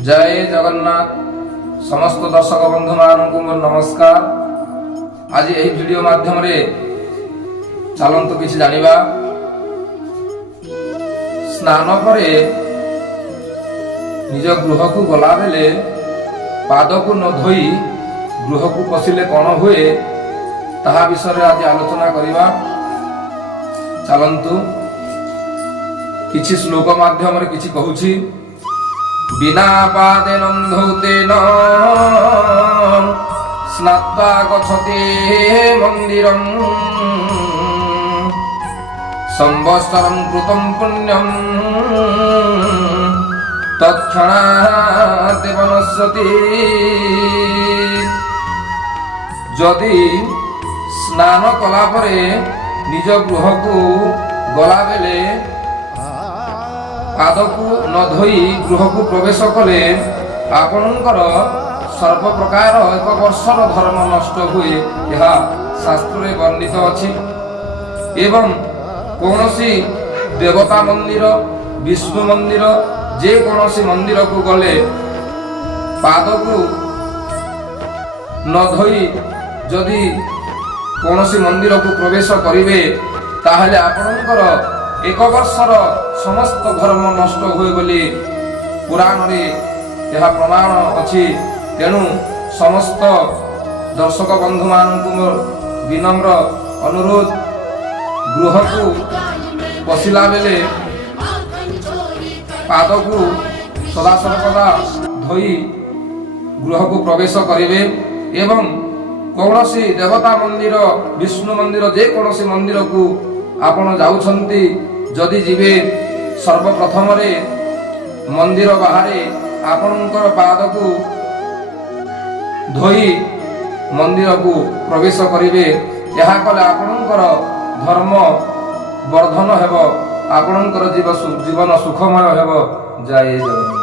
जय जगन्नाथ। समस्त दर्शक बंधु मानक मोर नमस्कार। आज यही वीडियो माध्यम रे चलंतु किसी जानिबा। स्नान करे निज गृह को गला बेले पाद को न धोई गृह को पशिले कौन हुए ताहा विषय आज आलोचना करिबा। चलंतु किछि श्लोक माध्यम रे किछि कहूछि। बिना पादेन धौतेन स्नात्वा गच्छते मन्दिरं संवत्सरं कृतं पुण्यं तत्क्षणात् वनस्यति। जदि स्नान कला परे निज गृह को गला बेले पाद को न धोई गृह को प्रवेश कले आपणकर सर्व प्रकार एक वर्षर धर्म नष्ट हुए यह शास्त्र में वर्णित अछि। एवं कौनसी देवता मंदिर विष्णु मंदिर जे कौनसी मंदिर को गले पाद को न धोई जदि कौनसी मंदिर को प्रवेश करिवे ताहले आपणकर एक वर्षर समस्त धर्म नष्ट हुए बोली पुराण रे यह प्रमाण अछि। तेणु समस्त दर्शक बंधु मानक मोर विनम्र अनुरोध, गृह को पशिला बेले पाद को सदा सर्वदा धोई गृह को प्रवेश करिवे। एवं कौनसी देवता मंदिर विष्णु मंदिर जे कौनसी मंदिर को आपण जाउछंती जदि जीवे सर्वप्रथम रे मंदिर बाहरे आपणकर पाद को धोई मंदिर को प्रवेश करिवे। यह कले आपणकर धर्म वर्धन हेब, आपणकर जीवन सुखमय हेब। जय जगन्नाथ।